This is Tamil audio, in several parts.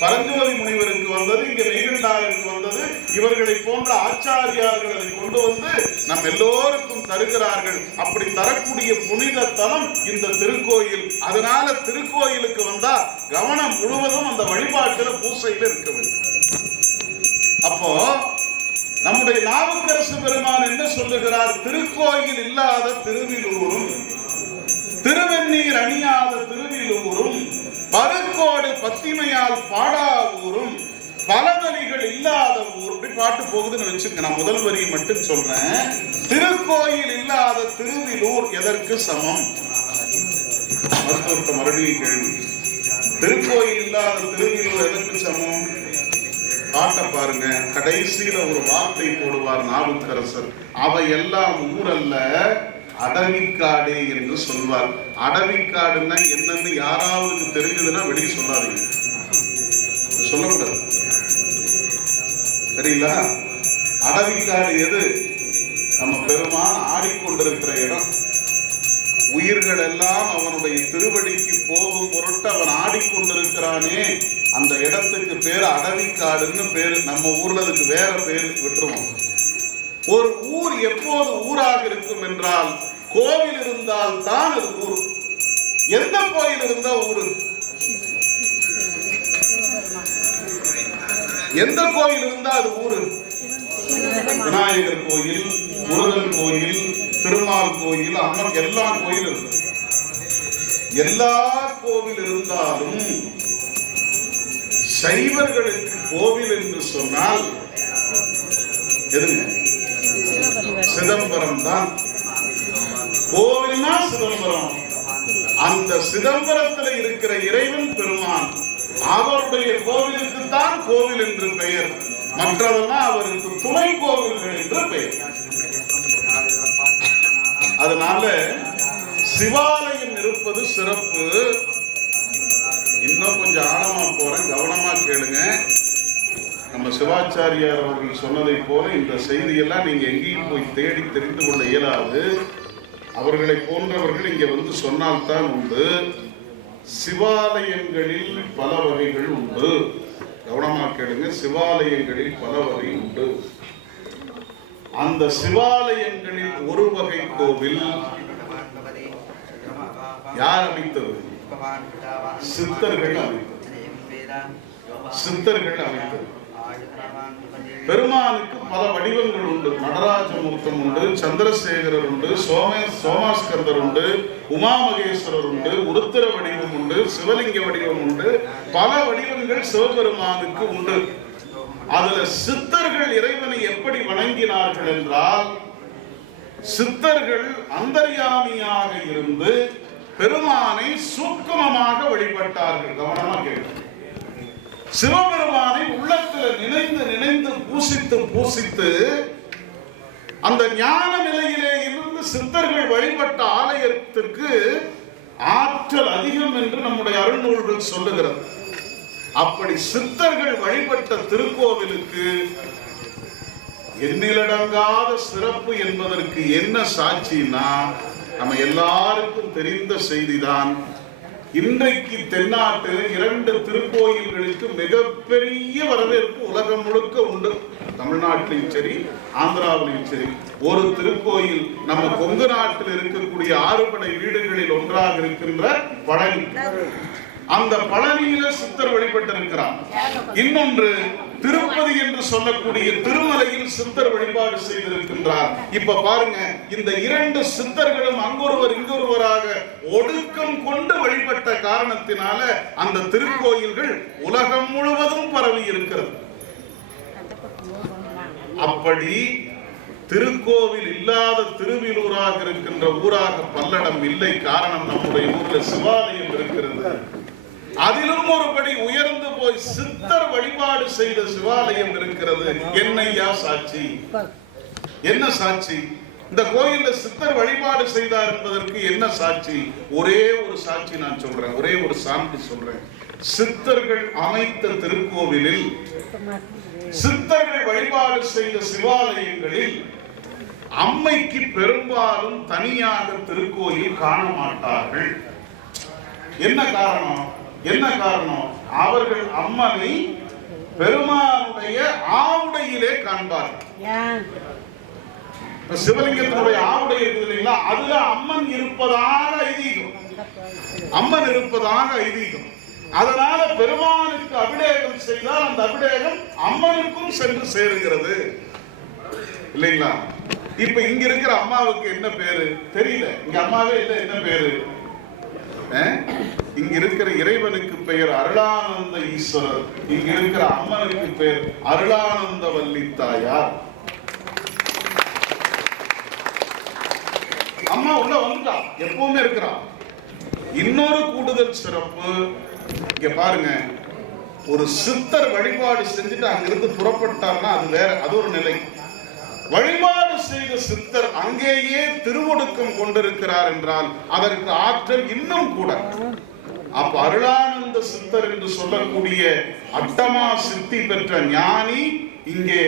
பரஞ்சோதி முனிவருக்கு வந்தது, இங்க மெய்கண்டாருக்கு வந்தது. இவர்களை போன்ற ஆச்சாரியார்கள் அதை கொண்டு வந்து நம் எல்லோருக்கும் தருகிறார்கள். அப்படி தரக்கூடிய புனித தலம் இந்த திருக்கோயில். அதனால திருக்கோயிலுக்கு வந்தா கவனம் முழுவதும் அந்த வழிபாட்டில் பூசையில் இருக்க வேண்டும். அப்போ நம்முடைய நாவுக்கரசு பெருமான் என்ன சொல்லுகிறார்? திருக்கோயில் இல்லாத திருவிலூரும், திருவெண்ணீர் அணியாத திருவிலூரும், பருக்கோடு பத்திமையால் பாடாவூரும், பலதலிகள் இல்லாத ஊர். இப்படி பாட்டு போகுதுன்னு வச்சுக்க. நான் முதல் வரியை மட்டும் சொல்றேன். திருக்கோயில் இல்லாத திருவிலூர் எதற்கு சமம்? மறுபடியும் கேள்வி. திருக்கோயில் இல்லாத திருவிலூர் எதற்கு சமம்? பாட்ட பாருங்க. கடைசியில ஒரு வார்த்தை போடுவார் நாவுக்கரசர். அவையெல்லாம் ஊரல்ல அடவிக்காடு என்று சொல்வார். அடவிக்காடுன்னா என்னன்னு யாராவது தெரிஞ்சதுன்னா வெளியே சொல்லாதீங்க, சொல்லக்கூடாது. சரிங்களா? அடவிக்காடு எது? நம்ம பெருமான் ஆடிக்கொண்டிருக்கிற இடம். உயிர்கள் எல்லாம் அவனுடைய திருவடிக்கு போகும் பொருட்டு அவன் ஆடிக்கொண்டிருக்கிறானே, அந்த இடத்துக்கு பேர் அடவிக்காடுன்னு பேரு. நம்ம ஊர்ல அதுக்கு வேற பேரு விட்டுருவோம். ஒரு ஊர் எப்போது ஊராக இருக்கும் என்றால் கோவில் இருந்தால் தான் அது ஊர். எந்த கோயில் இருந்தா ஊரு? எந்த கோயில் இருந்தா அது ஊரு? விநாயகர் கோயில், முருகன் கோயில், திருமால் கோயில், அம்மன், எல்லா கோயிலும் இருக்கு. எல்லா கோவில் இருந்தாலும் சைவர்களுக்கு கோவில் என்று சொன்னால் எதுங்க? சிதம்பரம் தான் கோவில்னா சிதம்பரம். அந்த சிதம்பரத்தில் இருக்கிற இறைவன் பெருமான், அவருடைய கோவிலுக்கு தான் கோவில் என்று பெயர். மற்றதெல்லாம் அவருக்கு துணை கோவில்கள் என்று பெயர். அதனால சிவாலயம் இருப்பது சிறப்பு. இன்னும் கொஞ்சம் ஆழமா போறேன், கவனமா கேளுங்க. நம்ம சிவாச்சாரியார் அவர்கள் சொன்னதை போல இந்த செய்தியெல்லாம் நீங்க எங்கேயும் போய் தேடி தெரிந்து கொள்ள இயலாது. அவர்களை போன்றவர்கள் இங்க வந்து சொன்னால்தான் உண்டு. சிவாலயங்களில் பல வகைகள் உண்டு. கவனமா கேளுங்க. சிவாலயங்களில் பல வகை உண்டு. அந்த சிவாலயங்களில் ஒரு வகை கோவில் யார் அமைத்தது? சித்தர்கள் அமைத்தது. சித்தர்கள் அமைத்தது. பெருமானுக்கு பல வடிவங்கள் உண்டு. நடராஜமூர்த்தம் உண்டு, சந்திரசேகரர் உண்டு, சோமாஸ்கந்தர் உண்டு, உமாமகேஸ்வரர் உண்டு, உருத்திர வடிவம் உண்டு, சிவலிங்க வடிவம் உண்டு. பல வடிவங்கள் சிவபெருமானுக்கு உண்டு. அதுல சித்தர்கள் இறைவனை எப்படி வணங்கினார்கள் என்றால், சித்தர்கள் அந்தர்யாமியாக இருந்து பெருமானை சூக்குமமாக வழிபட்டார்கள். கவனமா கேட்க. சிவபெருமானை உள்ளத்தில் நினைந்து நினைந்து பூசித்து அந்த ஞான நிலையிலே இருந்து சித்தர்கள் வழிபட்ட ஆலயத்திற்கு ஆற்றல் அதிகம் என்று நம்முடைய அருள்நூல்கள் சொல்லுகிறது. அப்படி சித்தர்கள் வழிபட்ட திருக்கோவிலுக்கு எண்ணிலடங்காத சிறப்பு என்பதற்கு என்ன சாட்சினா, நம்ம எல்லாருக்கும் தெரிந்த செய்திதான். இன்றைக்கு தென்னாட்டில் 2 திருக்கோயில்களுக்கு மிகப்பெரிய வரவேற்பு உலகம் முழுக்க உண்டு. தமிழ்நாட்டிலும் சரி, ஆந்திராவிலும் சரி. ஒரு திருக்கோயில் நம்ம கொங்கு நாட்டில் இருக்கக்கூடிய 6 படை வீடுகளில் ஒன்றாக இருக்கின்ற பழனி. அந்த பழனியில சித்தர் வழிபட்டிருக்கிறார். இன்னொன்று திருப்பதி என்று சொல்லக்கூடிய திருமலையில் சித்தர் வழிபாடு செய்திருக்கின்றார். இப்ப பாருங்க, இந்த 2 சித்தர்களும் அங்கொருவர் இங்கொருவராக ஒடுக்கம் கொண்டு வழிபட்ட காரணத்தினால அந்த திருக்கோயில்கள் உலகம் முழுவதும் பரவி இருக்கிறது. அப்படி திருக்கோவில் இல்லாத திருவிலூராக இருக்கின்ற ஊராக பல்லடம் இல்லை. காரணம், நம்முடைய ஊர்ல சிவாலயம் இருக்கிறது. அதிலும் ஒருபடி உயர்ந்து போய் சித்தர் வழிபாடு செய்த சிவாலயம் இருக்கிறது. என்னையா சாட்சி? என்ன சாட்சி? இந்த கோயில்ல சித்தர் வழிபாடு செய்தார் என்பதற்கு என்ன சாட்சி? ஒரே ஒரு சாட்சி நான் சொல்றேன், ஒரே ஒரு சான்று சொல்றேன். சித்தர்கள் அமைத்த திருக்கோவிலில், சித்தர்கள் வழிபாடு செய்த சிவாலயங்களில் அம்மைக்கு பெரும்பாலும் தனியாக திருக்கோயில் காண மாட்டார்கள். என்ன காரணம்? என்ன காரணம்? அவர்கள் அம்மனை பெருமானுடைய ஆவுடையிலே காண்பார்கள். சிவலிங்கத்தினுடைய ஆவுடை இருக்குது இல்லைங்களா, அதுல அம்மன் இருப்பதாக ஐதீகம், அம்மன் இருப்பதாக ஐதீகம். அதனால பெருமானுக்கு அபிடேகம் செய்தால் அந்த அபிடேகம் அம்மனுக்கும் சென்று சேருகிறது இல்லைங்களா. இப்ப இங்க இருக்கிற அம்மாவுக்கு என்ன பேரு தெரியல, இங்க அம்மாவே இல்ல, என்ன பேரு? இங்க இருக்கிற இறைவனுக்கு பெயர் அருளானந்த ஈஸ்வரர், இங்க இருக்கிற அம்மனுக்கு பெயர் அருளானந்த வள்ளி தாயார். அம்மா உள்ள வந்துட்டா, எப்பவுமே இருக்கிறான். இன்னொரு கூடுதல் சிறப்பு இங்க பாருங்க, ஒரு சித்தர் வழிபாடு செஞ்சுட்டு அங்கிருந்து புறப்பட்டார்னா அது வேற, அது ஒரு நிலை. வழிபாடு செய்த சித்தர் அங்கேயே திருவொடுக்கம் கொண்டிருக்கிறார் என்றால் அதற்கு ஆற்றல் இன்னும் கூட. அப்ப அருளானந்த சித்தர் என்று சொல்லக்கூடிய அட்டமா சித்தி பெற்ற ஞானி இங்கே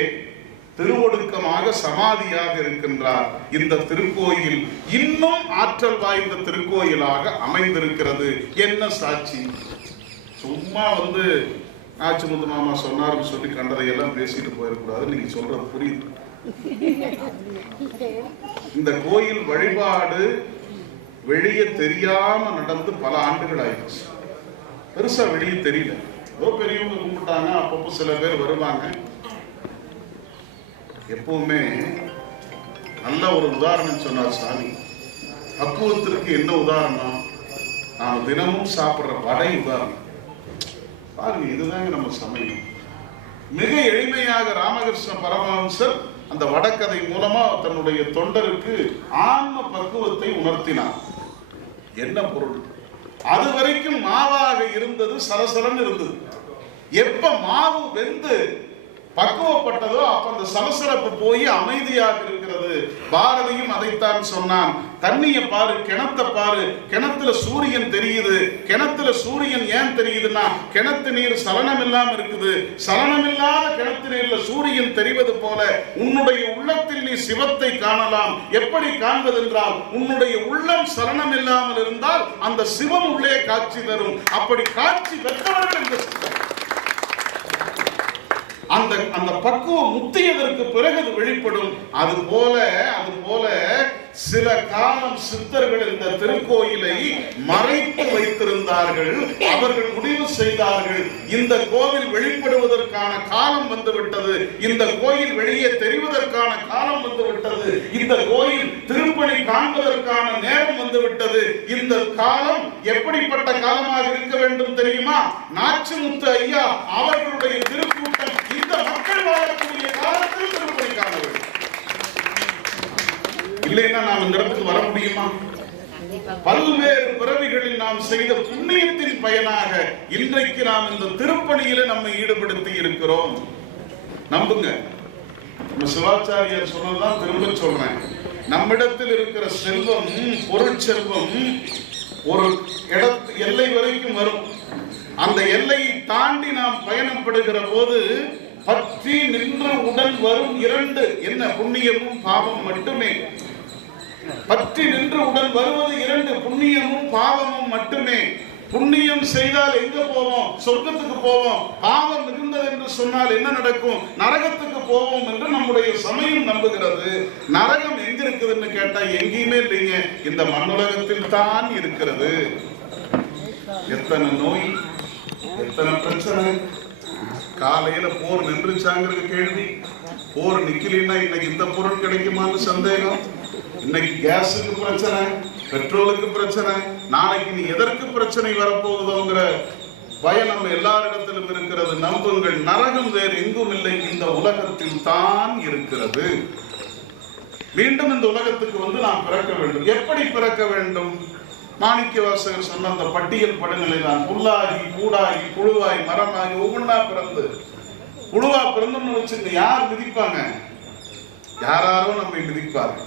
திருவொடுக்கமாக சமாதியாக இருக்கின்றார். இந்த திருக்கோயில் இன்னும் ஆற்றல் வாய்ந்த திருக்கோயிலாக அமைந்திருக்கிறது. என்ன சாட்சி? சும்மா நாச்சிமுத்து மாமா சொன்னாருன்னு சொல்லி கண்டதையெல்லாம் பேசிட்டு போயிடக்கூடாது. நீங்க சொல்றது புரியுது. இந்த கோயில் வழிபாடு வெளியே தெரியாம நடந்து பல ஆண்டுகள் ஆயிடுச்சு. பெருசா வெளியே தெரியல, ஏதோ பெரியவங்க கும்பிட்டாங்க, அப்பப்போ சில பேர் வருவாங்க. எப்பவுமே நல்ல ஒரு உதாரணம் சொன்னார் சாமி. பக்குவத்திற்கு என்ன உதாரணம்? நாம தினமும் சாப்பிடுற வடை உதாரணம். பாருங்க, இதுதாங்க நம்ம சமயம். மிக எளிமையாக ராமகிருஷ்ண பரமஹம்சர் அந்த வடக்கதை மூலமா தன்னுடைய தொண்டருக்கு ஆன்ம பக்குவத்தை உணர்த்தினார். என்ன பொருள்? அது வரைக்கும் மாவாக இருந்தது, சலசலன்னு இருந்தது. எப்ப மாவு வெந்து பக்குவப்பட்டதோ அப்ப அந்த சலசலப்பு போய் அமைதியாக இருக்கிறது. பாரதியும் அதைத்தான் சொன்னான். தண்ணிய பாரு, கிணத்தை பாரு, கிணத்துல சூரியன் தெரியுது. கிணத்துல சூரியன் ஏன் தெரியுதுன்னா கிணத்து நீர் சலனம் இல்லாம இருக்குது. சலனம் இல்லாத கிணத்து நீர்ல சூரியன் தெரிவது போல உன்னுடைய உள்ளத்தில் நீ சிவத்தை காணலாம். எப்படி காண்பதென்றால் உன்னுடைய உள்ளம் சலனம் இல்லாமல் இருந்தால் அந்த சிவம் உள்ளே காட்சி தரும். அப்படி காட்சி பெற்றவர்கள் இந்த அந்த பக்குவம் முத்தியதற்கு பிறகு அது வெளிப்படும். அது போல சில காலம் சித்தர்கள் இந்த திருக்கோயிலை மறைத்து வைத்திருந்தார்கள். அவர்கள் முடிவு செய்தார்கள், இந்த கோவில் வெளிப்படுவதற்கான காலம் வந்துவிட்டது, இந்த கோயில் வெளியே தெரிவதற்கான காலம் வந்துவிட்டது, இந்த கோயில் திருப்பணி காண்பதற்கான நேரம் வந்துவிட்டது. இந்த காலம் எப்படிப்பட்ட காலமாக இருக்க வேண்டும் தெரியுமா? நாச்சிமுத்து ஐயா அவர்களுடைய திருக்கூட்டம் இந்த மக்கள் வாழக்கூடிய காலத்தில் திருப்பணி காண வேண்டும். இல்லைன்னா நாம் இந்த இடத்துக்கு வர முடியுமா? பல்வேறு பிறவிகளில் நாம் செய்த புண்ணியத்தின் பயனாக இன்றைக்கு நாம் இந்த திருப்பணியில நம்மை ஈடுபடுத்தி இருக்கிறோம். நம்புங்க, சிவாச்சாரியார் சொன்னதுதான் திரும்ப சொல்றேன். நம்மிடத்தில் இருக்கிற செல்வம், பொருட்செல்வம் ஒரு எல்லை வரைக்கும் வரும். அந்த எல்லையை தாண்டி நாம் பயணப்படுகிற போது பற்றி நின்று உடன் வரும் இரண்டு, என்ன? புண்ணியமும் பாவம் மட்டுமே. பற்றி நின்று உடன் வருவது இரண்டு, புண்ணியமும் பாவமும் மட்டுமே. புண்ணியம் செய்தால் எங்க போவோம்? சொர்க்கத்துக்கு போவோம். பாவம் மிகுந்தது என்று சொன்னால் என்ன நடக்கும்? நரகத்துக்கு போவோம் என்று நம்முடைய சமயம் நம்புகிறது. நரகம் எங்க இருக்குதுன்னு கேட்டா எங்கேயுமே இல்லைங்க, இந்த மண்ணுலகத்தில் தான் இருக்கிறது. எத்தனை நோய், எத்தனை பிரச்சனை. காலையில போர் நின்றுச்சாங்கிறது கேள்வி. போர் நிக்கலைன்னா இன்னைக்கு இந்த பொருள் கிடைக்குமான்னு சந்தேகம். இன்னைக்கு கேஸுக்கு பிரச்சனை, பெட்ரோலுக்கு பிரச்சனை, நாளைக்கு நீ எதற்கு பிரச்சனை வரப்போகுதோங்கிற பயம் நம்ம எல்லாரிடத்திலும் இருக்கிறது. நம்புங்கள், நரகம் வேறு எங்கும் இல்லை, இந்த உலகத்தில் தான் இருக்கிறது. மீண்டும் இந்த உலகத்துக்கு நாம் பிறக்க வேண்டும். எப்படி பிறக்க வேண்டும்? மாணிக்கவாசகர் சொன்ன அந்த பட்டியல் படுநிலை தான். புல்லாகி, பூடாகி, புழுவாய், மரமாகி ஒவ்வொன்றா பிறந்து. புழுவா பிறந்தோம்னு வச்சுங்க, யார் மிதிப்பாங்க? யாராரோ நம்மை மிதிப்பார்கள்.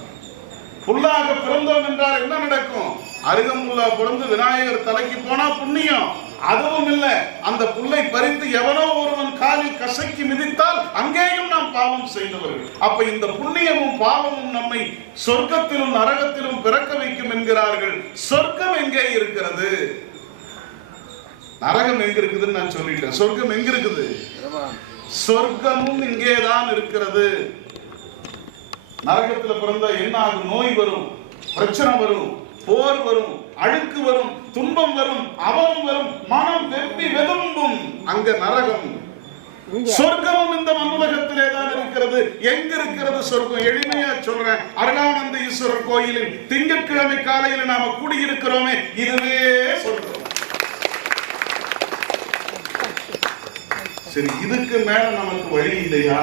புல்லாக பிறந்தோம் என்றால் என்ன நடக்கும்? அருகம்புல்லா பிறந்து விநாயகர் தலைக்கு போனா புண்ணியம். அதுவும் இல்லை, அந்த புல்லை பறித்து எவனோ ஒருவன் காலில் கசக்கி மிதித்தால் அங்கேயும் நாம் பாவம் செய்தவர்கள். அப்ப இந்த புண்ணியமும் பாவமும் நம்மை சொர்க்கத்திலும் நரகத்திலும் பிறக்க வைக்கும் என்கிறார்கள். சொர்க்கம் எங்கே இருக்கிறது? நரகம் எங்க இருக்குதுன்னு நான் சொல்லிட்டேன். சொர்க்கம் எங்க இருக்குது? சொர்க்கமும் இங்கேதான் இருக்கிறது. நரகத்துல பிறந்தா என்ன ஆகும்? நோய் வரும், பிரச்சனை வரும், போர் வரும், அழுக்கு வரும், துன்பம் வரும், அவலம் வரும், மனம் வெப்பி வெதும்பும். அங்க நரகம். சொர்க்கமும் இந்த மண்ணுலகத்திலே தான் இருக்கிறது. எங்க இருக்கிறது சொர்க்கம்? எளிமையா சொல்றேன். அருளானந்த ஈஸ்வரர் கோயிலில் திங்கட்கிழமை காலையில் நாம கூடியிருக்கிறோமே, இதுவே சொர்க்கம். சரி, இதுக்கு மேல நமக்கு வழி இல்லையா?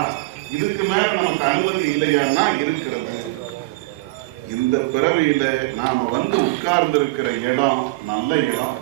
இதுக்கு மேல நமக்கு அனுமதி இல்லையான்னா இருக்கிறது. இந்த பிறவியில நாம வந்து உட்கார்ந்து இருக்கிற இடம் நல்ல இடம்.